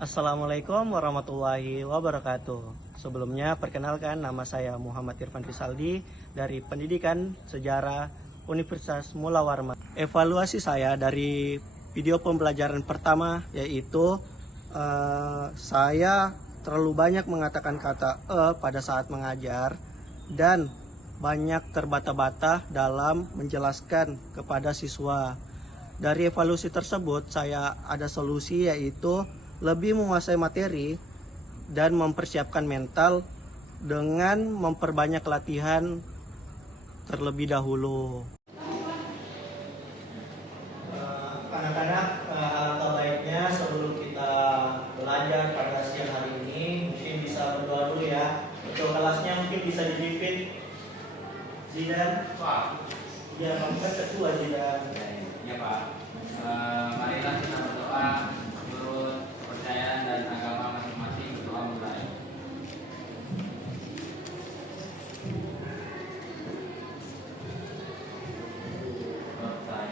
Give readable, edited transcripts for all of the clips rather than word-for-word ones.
Assalamualaikum warahmatullahi wabarakatuh. Sebelumnya perkenalkan, nama saya Muhammad Irfan Risaldi dari Pendidikan Sejarah Universitas Mula Warman. Evaluasi saya dari video pembelajaran pertama yaitu saya terlalu banyak mengatakan kata pada saat mengajar dan banyak terbata-bata dalam menjelaskan kepada siswa. Dari evaluasi tersebut saya ada solusi, yaitu lebih menguasai materi dan mempersiapkan mental dengan memperbanyak latihan terlebih dahulu. Anak-anak, alangkah baiknya sebelum kita belajar pada siang hari ini mungkin bisa berdoa dulu ya. Untuk kelasnya mungkin bisa dipimpin Zidan. Pak. Ya, kamu kan ketua Zidan. Ya Pak. Marilah kita berdoa menurut kepercayaan dan agama masing-masing. Berdoa mulai. Selesai.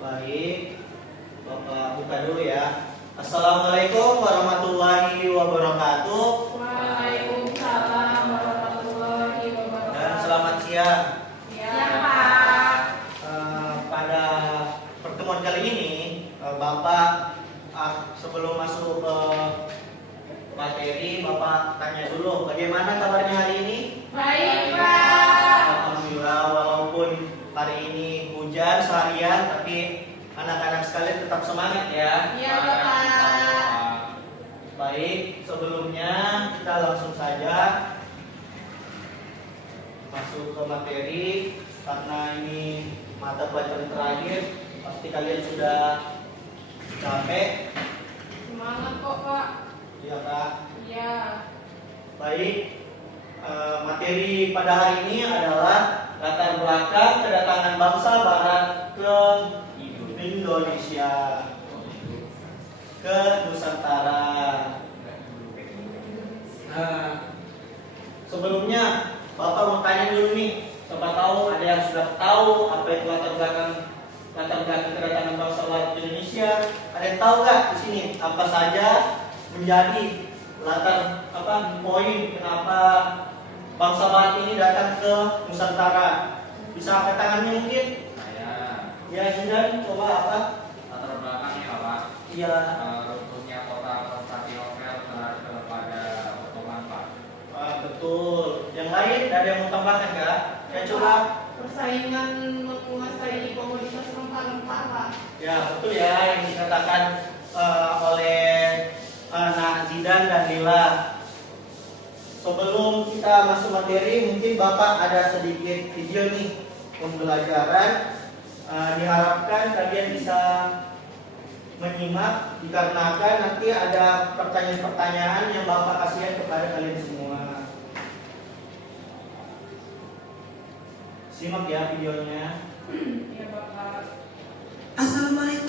Baik, Bapak buka dulu ya. Assalamualaikum warahmatullahi wabarakatuh. Waalaikumsalam warahmatullahi wabarakatuh. Dan selamat siang. Siang, Pak. Pada pertemuan kali ini, Bapak sebelum masuk ke materi, Bapak tanya dulu bagaimana kabarnya hari ini? Baik, Pak. Alhamdulillah, walaupun hari ini hujan seharian, tapi anak-anak sekalian tetap semangat ya. Iya, Bapak. Baik, sebelumnya kita langsung saja masuk ke materi. Karena ini mata pelajaran terakhir, pasti kalian sudah capek. Semangat kok, Pak. Iya Kak. Iya. Baik, materi pada hari ini adalah latar belakang kedatangan bangsa Barat ke Indonesia, ke Nusantara. Sebelumnya Bapak mau tanya dulu nih, siapa tahu ada yang sudah tahu apa itu latar belakang kedatangan bangsa Barat ke Indonesia. Ada yang tahu nggak di sini apa saja menjadi latar poin kenapa bangsa Barat ini datang ke Nusantara? Bisa angkat tangannya mungkin? Saya Ya, Zidan, coba apa? latar belakangnya Pak. Iya. Runtuhnya kota Konstantinopel kepada Ottoman Pak. Betul. Yang lain ada yang mau tambahkan nggak? Ya coba. Persaingan menguasai komoditas rempah-rempah, Pak. Ya betul ya yang dikatakan oleh Nak Zidan dan Lila. Sebelum kita masuk materi, mungkin Bapak ada sedikit video nih pembelajaran. Diharapkan kalian bisa menyimak, dikarenakan nanti ada pertanyaan-pertanyaan yang Bapak kasihkan kepada kalian semua. Simak ya videonya. Iya, Bapak. Assalamualaikum.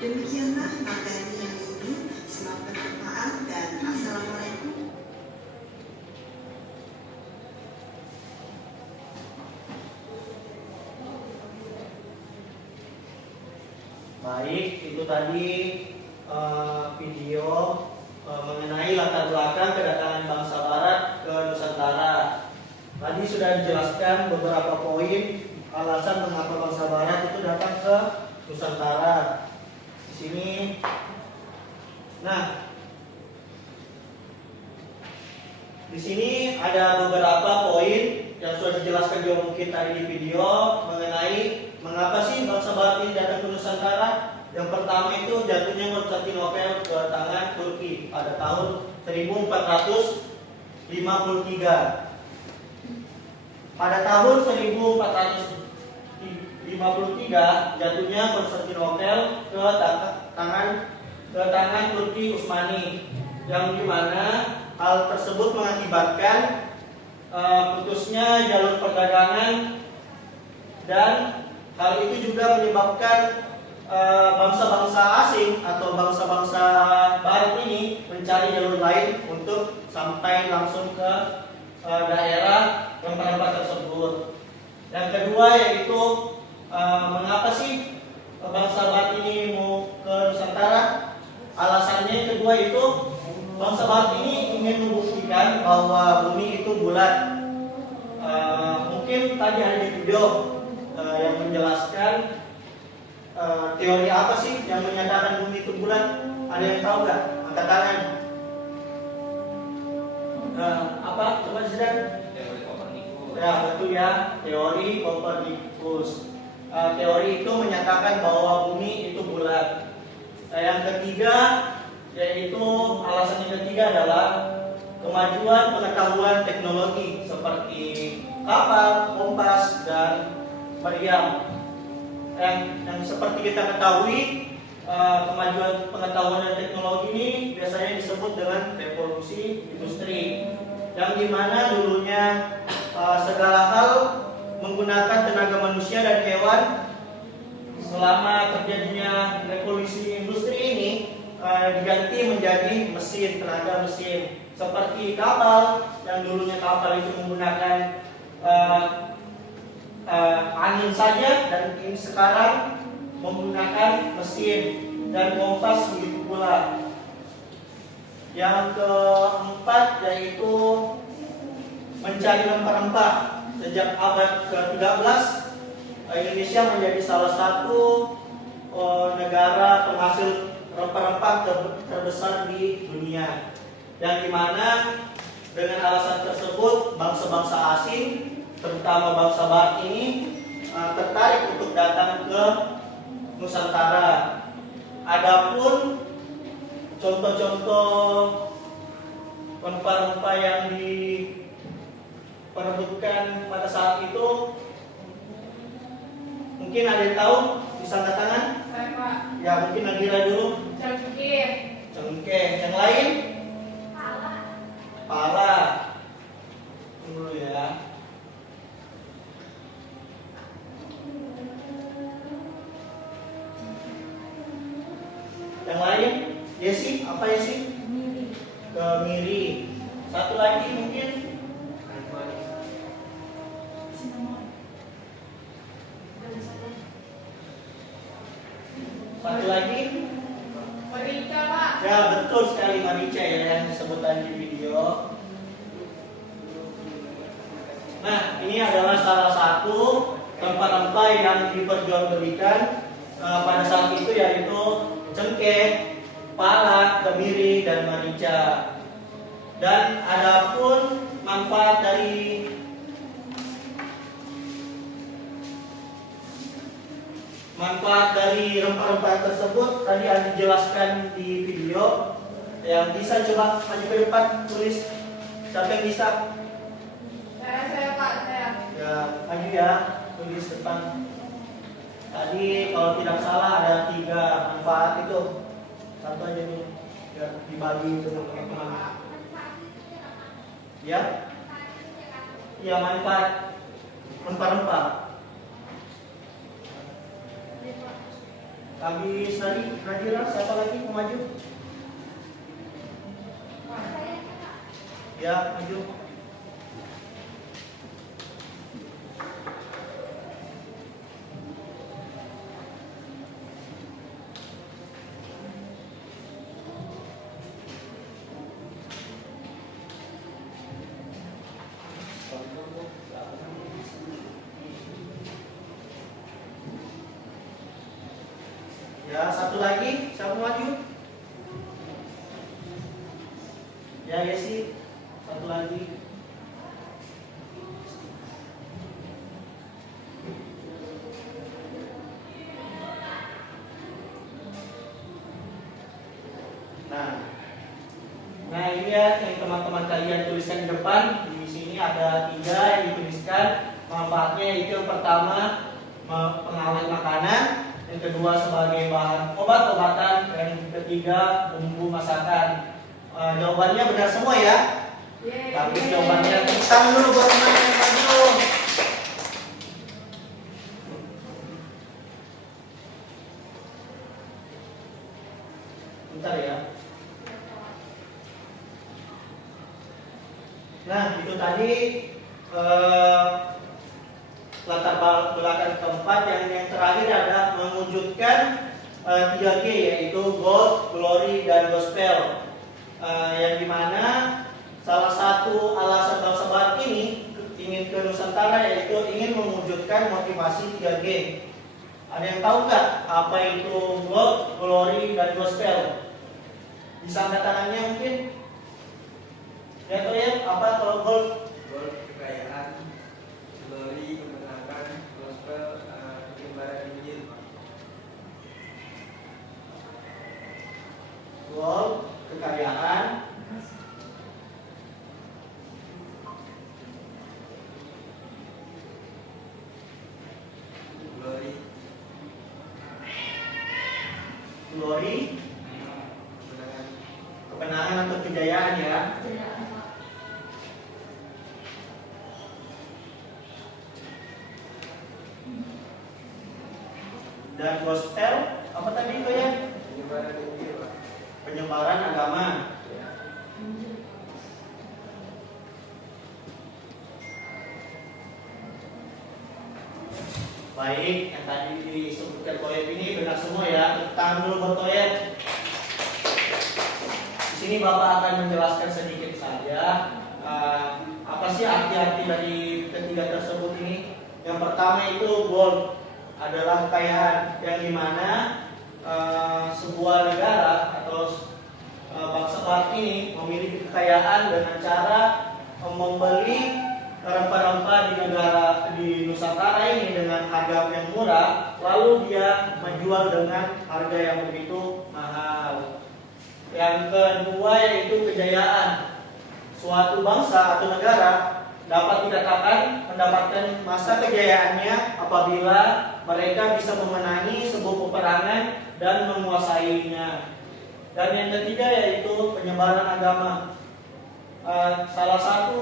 Demikianlah materi yang ini. Semoga bermanfaat dan assalamualaikum. Baik, itu tadi video mengenai latar belakang kedatangan bangsa Barat ke Nusantara. Tadi sudah dijelaskan beberapa poin alasan mengapa bangsa Barat itu datang ke Nusantara. Di sini, nah, di sini ada beberapa poin yang sudah dijelaskan juga mungkin tadi di video mengenai mengapa sih bangsa Barat ini datang ke Nusantara. Yang pertama itu jatuhnya Konstantinopel ke tangan Turki pada tahun 1453. Pada tahun 1453 jatuhnya Konstantinopel ke tangan Turki Utsmani, yang dimana hal tersebut mengakibatkan putusnya jalur perdagangan, dan hal itu juga menyebabkan bangsa-bangsa asing atau bangsa-bangsa barat ini mencari jalur lain untuk sampai langsung ke daerah rempah-rempah tersebut. Yang kedua yaitu mengapa sih bangsa barat ini mau ke Nusantara? Alasannya yang kedua itu bangsa barat ini ingin membuktikan bahwa bumi itu bulat. Mungkin tadi ada di video yang menjelaskan teori apa sih yang menyatakan bumi itu bulat? Ada yang tahu nggak? Angkat tangan. Apa? Coba Zidan. Teori Kopernikus. Ya betul ya, teori Kopernikus. Teori itu menyatakan bahwa bumi itu bulat. Yang ketiga yaitu alasan yang ketiga adalah kemajuan pengetahuan teknologi seperti kapal, kompas, dan meriam. Yang seperti kita ketahui, kemajuan pengetahuan dan teknologi ini biasanya disebut dengan revolusi industri, yang dimana dulunya segala hal menggunakan tenaga manusia dan hewan. Selama terjadinya revolusi industri ini diganti menjadi mesin, tenaga mesin, seperti kapal yang dulunya kapal itu menggunakan angin saja, dan ini sekarang menggunakan mesin, dan kompas begitu pula. Yang keempat yaitu mencari rempah-rempah. Sejak abad ke-13 Indonesia menjadi salah satu negara penghasil rempah-rempah terbesar di dunia, yang dimana dengan alasan tersebut bangsa-bangsa asing, terutama bangsa barat ini tertarik untuk datang ke Nusantara. Adapun contoh-contoh rempah-rempah yang diperebutkan pada saat itu, mungkin ada yang tahu? Bisa angkat tangan? Saya Pak. Ya mungkin Nadira dulu. Cengkeh. Cengkeh. Yang lain? Pala. Pala. Dulu ya. Yang lain? Yesi, apa Yesi? Kemiri. Satu lagi mungkin? Satu lagi? Merica Pak. Ya betul sekali, marica ya yang disebut tadi di video. Nah, ini adalah salah satu rempah-rempah yang diperjualbelikan pada saat itu, yaitu cengkeh, pala, kemiri, dan marica. Dan adapun manfaat dari rempah-rempah tersebut tadi ada dijelaskan di video. Yang bisa coba maju ke depan, tulis. Siapa yang bisa? Saya Pak, saya. Ya, maju ya, tulis depan. Tadi kalau tidak salah ada 3 manfaat itu. Satu aja dulu, biar dibagi untuk teman-teman. Ya? Ya, manfaat rempah-rempah. Habis tadi, Nadira, siapa lagi mau maju? Ya, maju. Ya, satu lagi, siapa mau maju? Ya, Yesi, satu lagi. Nah ini ya yang teman-teman kalian tuliskan di depan. Di sini ada 3 yang dituliskan manfaatnya, yaitu yang pertama pengawet makanan, yang kedua sebagai bahan obat-obatan, dan yang ketiga bumbu masakan. Jawabannya benar semua ya. Tapi jawabannya tentang dulu buat teman yang maju. Itu tadi latar belakang keempat. Yang terakhir ada mewujudkan 3G, yaitu gold, glory, dan gospel. Yang dimana salah satu alasan bangsa Barat ini ingin ke Nusantara yaitu ingin mewujudkan motivasi 3G. Ada yang tahu nggak apa itu gold, glory, dan gospel? Bisa angkat tangannya mungkin? Ya tuh ya, apa kalau gold? Gold kekayaan, glory kemenangan, gospel penyebaran Injil. Gold, kekayaan, Glory glory, kemenangan. kemenangan atau kejayaan ya. Dan gospel, apa tadi itu ya? Penyebaran Injil, Pak. Penyebaran agama. Baik, yang tadi disebutkan Toyib ini benar semua ya. Tepuk tangan dulu buat Toyib. Di sini Bapak akan menjelaskan sedikit saja apa sih arti-arti dari ketiga tersebut ini. Yang pertama itu gold adalah kekayaan, yang dimana sebuah negara atau bangsa Barat ini memiliki kekayaan dengan cara membeli rempah-rempah di Nusantara ini dengan harga yang murah, lalu dia menjual dengan harga yang begitu mahal. Yang kedua yaitu kejayaan. Suatu bangsa atau negara dapat dikatakan mendapatkan masa kejayaannya apabila mereka bisa memenangi sebuah peperangan dan menguasainya. Dan yang ketiga yaitu penyebaran agama. Salah satu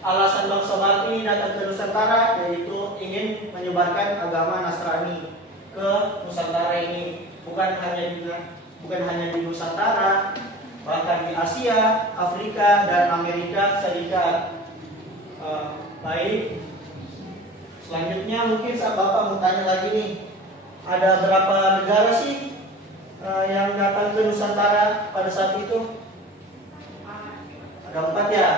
alasan bangsa Barat ini datang ke Nusantara yaitu ingin menyebarkan agama Nasrani ke Nusantara ini. Bukan hanya di Nusantara, bahkan di Asia, Afrika, dan Amerika Serikat. Baik, selanjutnya mungkin Bapak mau tanya lagi nih, ada berapa negara sih yang datang ke Nusantara pada saat itu? Ada 4 ya.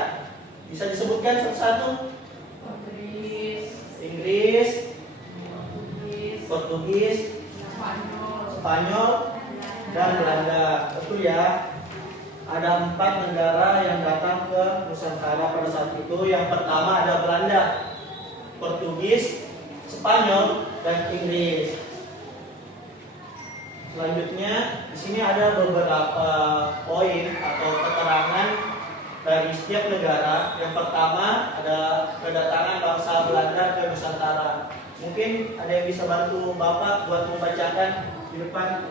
Bisa disebutkan satu-satu? Inggris, Portugis, Spanyol, dan Belanda. Betul ya. Ada 4 negara yang datang ke Nusantara pada saat itu. Yang pertama ada Belanda, Portugis, Spanyol, dan Inggris. Selanjutnya di sini ada beberapa poin atau keterangan dari setiap negara. Yang pertama ada kedatangan bangsa Belanda ke Nusantara. Mungkin ada yang bisa bantu Bapak buat membacakan di depan.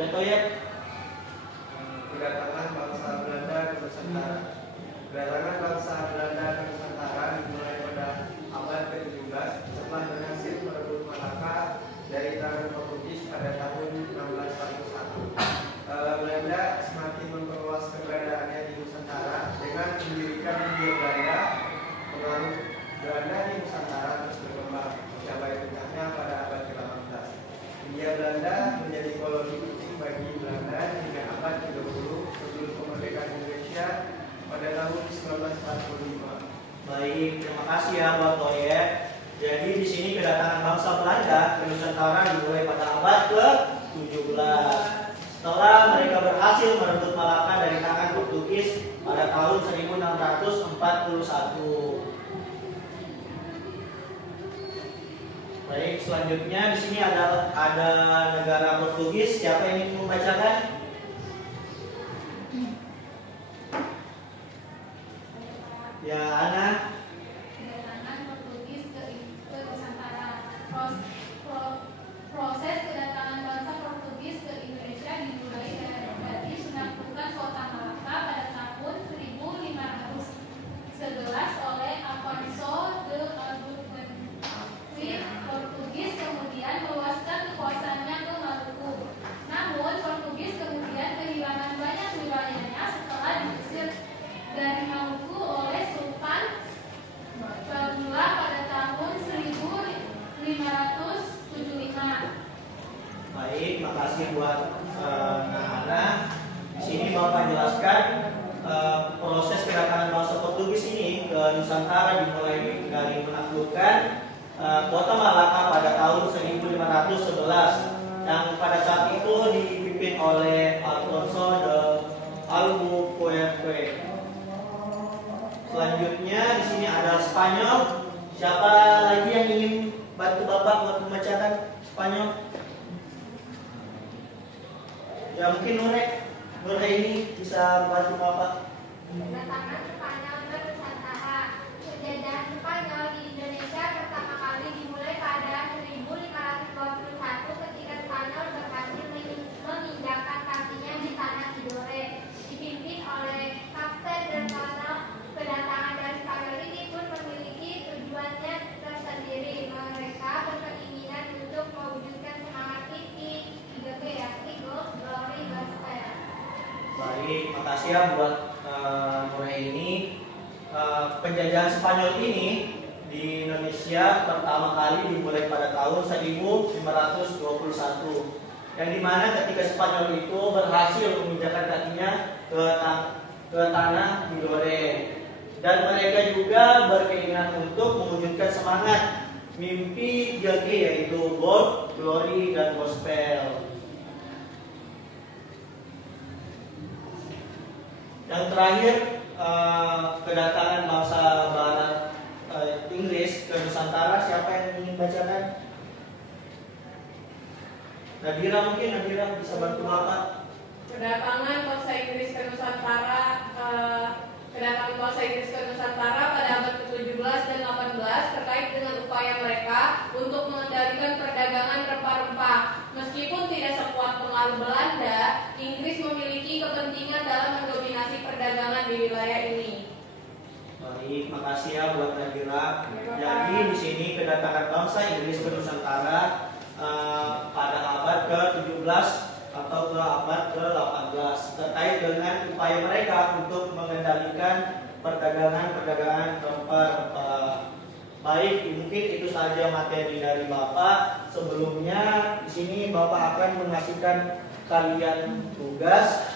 Ya Toyib. Kedatangan bangsa Belanda ke Nusantara. Kedatangan bangsa Belanda ke Nusantara dimulai pada abad ke-17 setelah berhasil merebut Malaka dari tangan Portugis pada tahun 1641. Belanda semakin memperluas keberadaannya di Nusantara dengan mendirikan Hindia Belanda. Pengaruh Belanda di Nusantara terus berkembang mencapai puncaknya pada abad ke-18. Hindia Belanda menjadi koloni penting bagi Belanda hingga abad ke-20 sebelum kemerdekaan Indonesia pada tahun 1945. Baik, terima kasih ya buat Toyib. Jadi di sini kedatangan bangsa Belanda ke Nusantara dimulai pada abad ke-17. Setelah mereka berhasil merebut Malaka dari tangan Portugis pada tahun 1641. Baik, selanjutnya di sini ada negara Portugis. Siapa yang ingin membacakan? Ya, Ana. Kedatangan Portugis ke Nusantara. Proses kedatangan bangsa Portugis ke Indonesia dimulai dari penaklukan kota Malaka pada tahun 1511 oleh Afonso de Albuquerque. Portugis kemudian meluaskan kekuasaannya ke Maluku. Namun Portugis kemudian kehilangan banyak wilayahnya setelah diusir dari Maluku Nusantara dimulai dari menaklukkan kota Malaka pada tahun 1511 yang pada saat itu dipimpin oleh Alfonso de Albuquerque. Selanjutnya di sini ada Spanyol. Siapa lagi yang ingin bantu Bapak membacakan Spanyol? Ya mungkin Nur ini bisa bantu Bapak. Kedatangan Spanyol ke Nusantara. Penjajahan Spanyol di Indonesia pertama kali dimulai pada 1521 ketika Spanyol berhasil memindahkan kakinya di tanah Tidore. Dipimpin oleh Kapten dan Colonel, kedatangan dari Spanyol ini pun memiliki tujuannya tersendiri. Mereka berkeinginan untuk mewujudkan semangat inti 3G ya, Eagle, Glory, Gospel. Baik, makasih ya buat Nur ini. Penjajahan Spanyol ini di Indonesia pertama kali dimulai pada tahun 1521, yang dimana ketika Spanyol itu berhasil memindahkan kakinya ke tanah Tidore, dan mereka juga berkeinginan untuk mewujudkan semangat mimpi 3G yaitu God, Glory, dan Gospel. Yang terakhir, kedatangan bangsa Barat Inggris ke Nusantara. Siapa yang ingin bacakan? Nadira bisa bantu Bapak. Kedatangan bangsa Inggris ke Nusantara pada abad ke-17 dan 18 terkait dengan upaya mereka untuk mengendalikan perdagangan rempah-rempah. Meskipun tidak sekuat pengaruh Belanda, Inggris memiliki kepentingan dalam mendominasi perdagangan di wilayah ini. Baik, makasih ya buat Nadira. Jadi di sini kedatangan bangsa Inggris ke Nusantara pada abad ke-17 atau ke abad ke-18 terkait dengan upaya mereka untuk mengendalikan perdagangan rempah-rempah. Baik, mungkin itu saja materi dari Bapak. Sebelumnya di sini Bapak akan mengasihkan kalian tugas.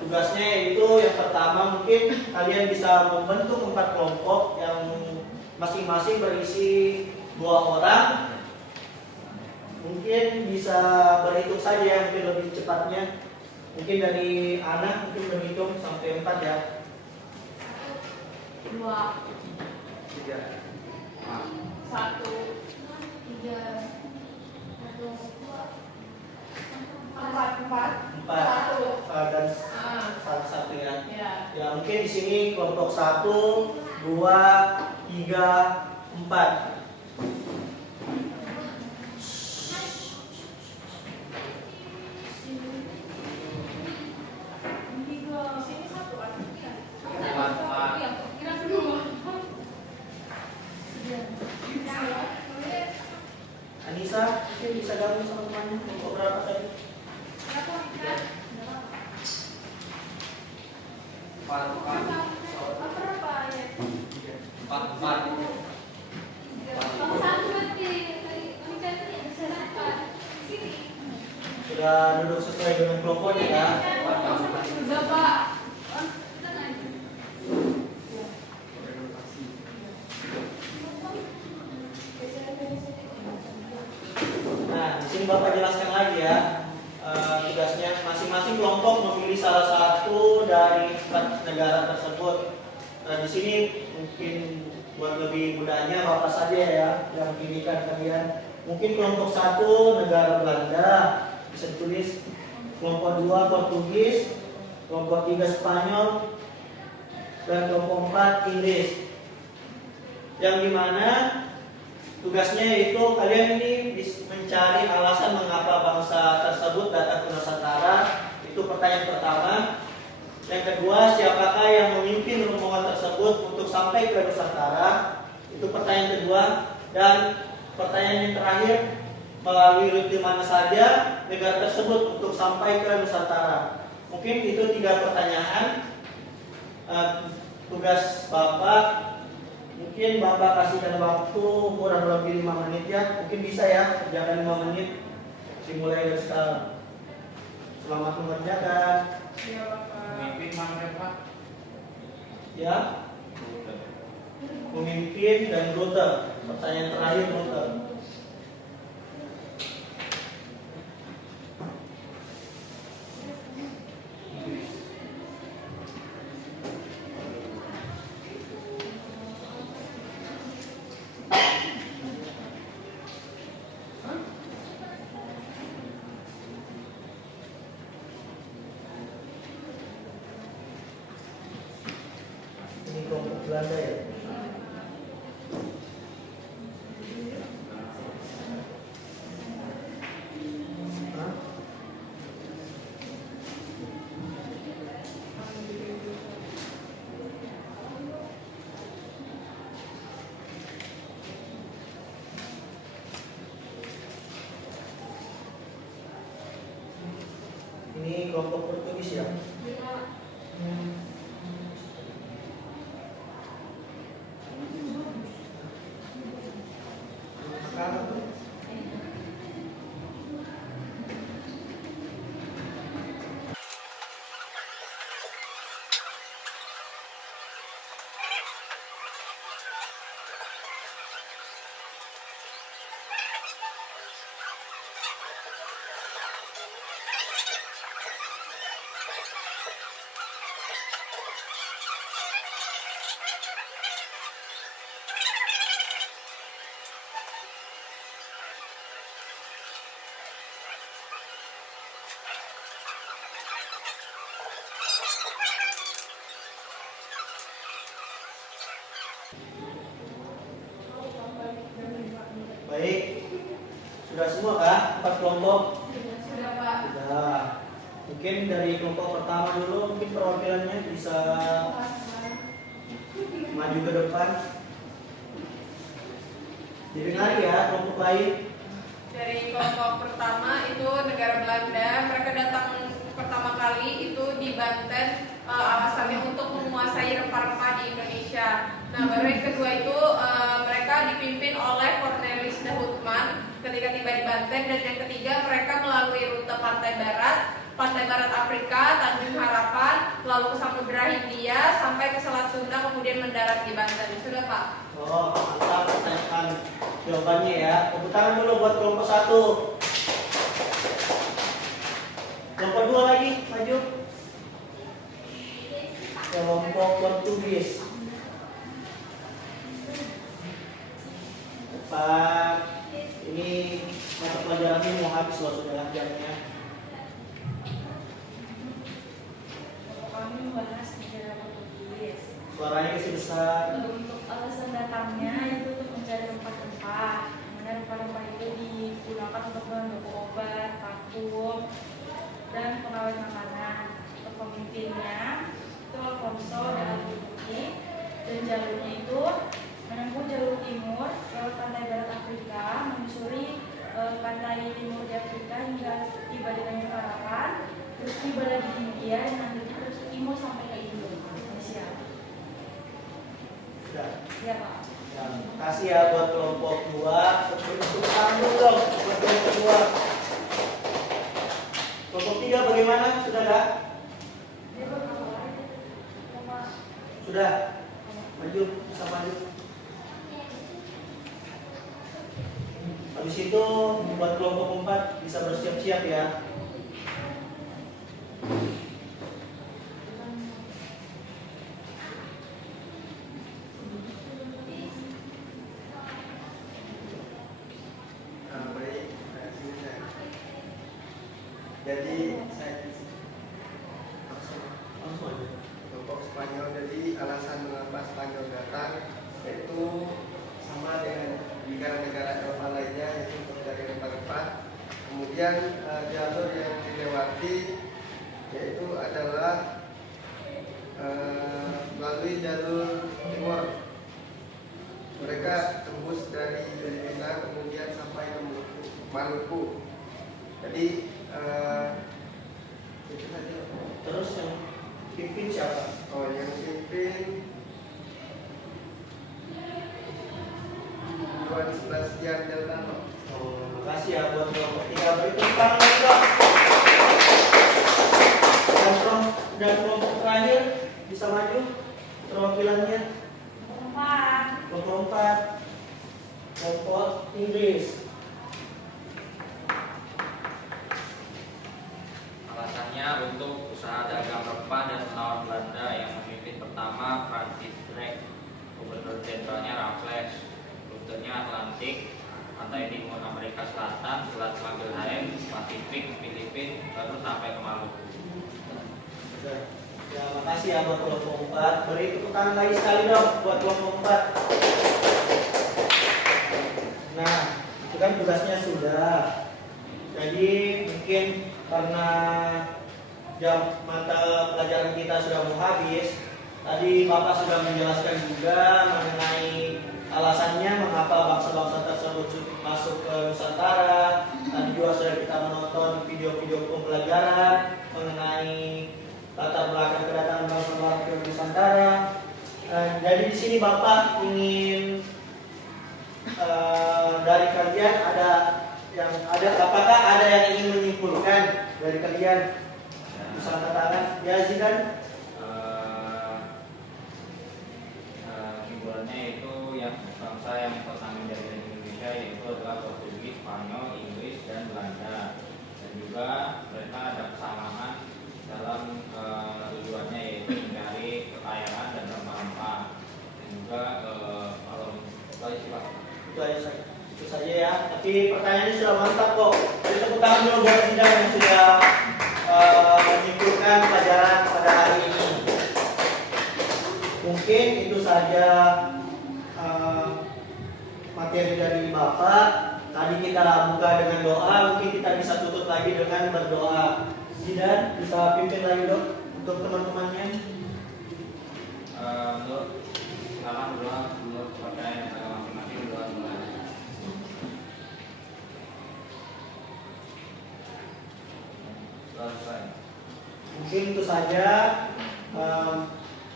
Tugasnya yaitu yang pertama, mungkin kalian bisa membentuk 4 kelompok yang masing-masing berisi 2 orang. Mungkin bisa berhitung saja, mungkin lebih cepatnya. Mungkin dari Ana mungkin berhitung sampai 4 ya. 1, 2, 3, 1, 3, 1, 4, 4 dan 1 ya. Ya mungkin di sini kelompok 1, 2, 3, 4. Anissa, mungkin bisa gabung sama temannya. Kelompok berapa tadi? 4. Sudah duduk sesuai dengan kelompoknya ya. Sudah Pak. Nah, di sini Bapak jelaskan lagi ya. Tugasnya masing-masing kelompok memilih salah satu dari 4 negara tersebut. Nah, di sini mungkin buat lebih mudahnya Bapak saja ya yang pilihkan kalian. Mungkin kelompok 1 negara Belanda, bisa ditulis. Kelompok 2 Portugis, kelompok 3 Spanyol, dan kelompok 4 Inggris. Yang dimana tugasnya itu kalian ini mencari alasan mengapa bangsa tersebut datang ke Nusantara. Itu pertanyaan pertama. Yang kedua, siapakah yang memimpin rombongan tersebut untuk sampai ke Nusantara? Itu pertanyaan kedua. Dan pertanyaan yang terakhir, melalui rute mana saja negara tersebut untuk sampai ke Nusantara. Mungkin itu 3 pertanyaan. Tugas Bapak, mungkin Bapak kasihkan waktu kurang lebih 5 menit ya. Mungkin bisa ya, kerjakan 5 menit. Dimulai dari sekarang. Selamat mengerjakan. Iya Bapak. Mimpi mana Pak? Ya, pemimpin dan rute. Pertanyaan terakhir rute. Ini kelompok Belanda ya. Hah? Ini kelompok Portugis ya. Sekarang tuh baik. Sudah semua kah? 4 kelompok? Sudah Pak. Sudah. Mungkin dari kelompok pertama dulu, mungkin perwakilannya bisa maju ke depan. Didengar ya kelompok lain. Dari kelompok pertama itu negara Belanda, mereka datang pertama kali itu di Banten, alasannya untuk menguasai rempah-rempah di Indonesia. Nah, baru yang kedua itu mereka dipimpin oleh Cornelis de Houtman ketika tiba di Banten, dan yang ketiga mereka melalui rute pantai barat Afrika, Tanjung Harapan, lalu ke Samudra Hindia sampai ke Selat Sunda, kemudian mendarat di Banten. Sudah Pak? Oh, mantap. Pertanyaan jawabannya ya. Tepuk tangan dulu buat kelompok 1. Kelompok 2 lagi, maju. Kelompok Portugis. Pak, ini mata pelajarannya mau habis loh, sudah jamnya. Kami membahas negara Portugis. Suaranya kasih besar. Untuk alasan datangnya itu untuk mencari rempah-rempah. Mana rempah-rempah itu digunakan untuk membawa obat, parfum, dan pengawet makanan. Untuk pemimpinnya itu Alfonso de Albuquerque, dan jalurnya itu menempuh jalur timur lewat pantai barat Afrika, menyusuri pantai timur di Afrika hingga tiba di Tanjung Harapan, terus tiba lagi di India, dan akhirnya terus ke timur sampai ke Indonesia. Sudah. Ya Pak. Ya, terima kasih ya buat kelompok 2. Tepuk tangan dulu dong buat kelompok 2. Kelompok 3 bagaimana? Sudah dah? Sudah. Maju, bisa maju. Habis itu buat kelompok 4 bisa bersiap-siap ya. Baik, jadi saya Langsung aja. kelompok Spanyol, jadi alasan mengapa Spanyol datang yaitu sama dengan negara-negara Eropa lainnya, yaitu mencari rempah-rempah. Kemudian jalur yang dilewati yaitu adalah melalui jalur timur. Mereka tembus dari Filipina kemudian sampai ke Maluku. Jadi itu saja. Terus yang pimpin siapa? Oh, yang pimpin Juan Sebastian Delano. Oh, makasih ya buat kelompok 3. Beri tepuk tangan lagi dong. Dan kelompok terakhir bisa maju perwakilannya. Pak. Inggris. Alasannya untuk usaha dagang rempah dan penawar Belanda yang memimpin pertama Francis Drake, gubernur jenderalnya Raffles, rutenya Atlantik, pantai timur Amerika Selatan, Selat Magellan, Pasifik, Filipina, baru sampai ke Maluku. Ya, makasih ya buat kelompok 4. Beri tepuk tangan lagi sekali dong buat kelompok 4. Nah, itu kan tugasnya sudah. Jadi mungkin karena jam mata pelajaran kita sudah mau habis, tadi Bapak sudah menjelaskan juga mengenai alasannya mengapa bangsa-bangsa tersebut masuk ke Nusantara. Tadi juga sudah kita menonton video-video pembelajaran mengenai latar belakang kedatangan bangsa-bangsa ke Nusantara. Jadi di sini Bapak ingin dari kalian apakah ada yang ingin menyimpulkan dari kalian? Bisa angkat tangan. Ya, Zidan. Simbolannya itu yang bangsa yang pertama dari Indonesia yaitu adalah Portugis, Spanyol, Inggris, dan Belanda. Dan juga mereka ada kesamaan dalam tujuannya yaitu mencari kekayaan dan rempah-rempah. Dan juga kalau Itu saja ya. Tapi pertanyaannya sudah mantap kok. Jadi tepuk tangan dulu buat Zidan yang sudah menyimpulkan pelajaran pada hari ini. Mungkin itu saja materi dari Bapak. Tadi kita buka dengan doa, mungkin kita bisa tutup lagi dengan berdoa. Zidan bisa pimpin lagi dong untuk teman-temannya. Silakan berdoa menurut kepercayaan agama masing-masing berdoa mulai. Selesai. Mungkin itu saja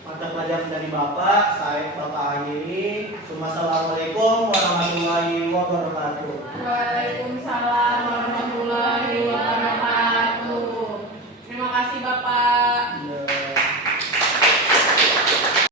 mata pelajaran dari Bapak. Saya Bapak akhiri. Assalamualaikum warahmatullahi wabarakatuh.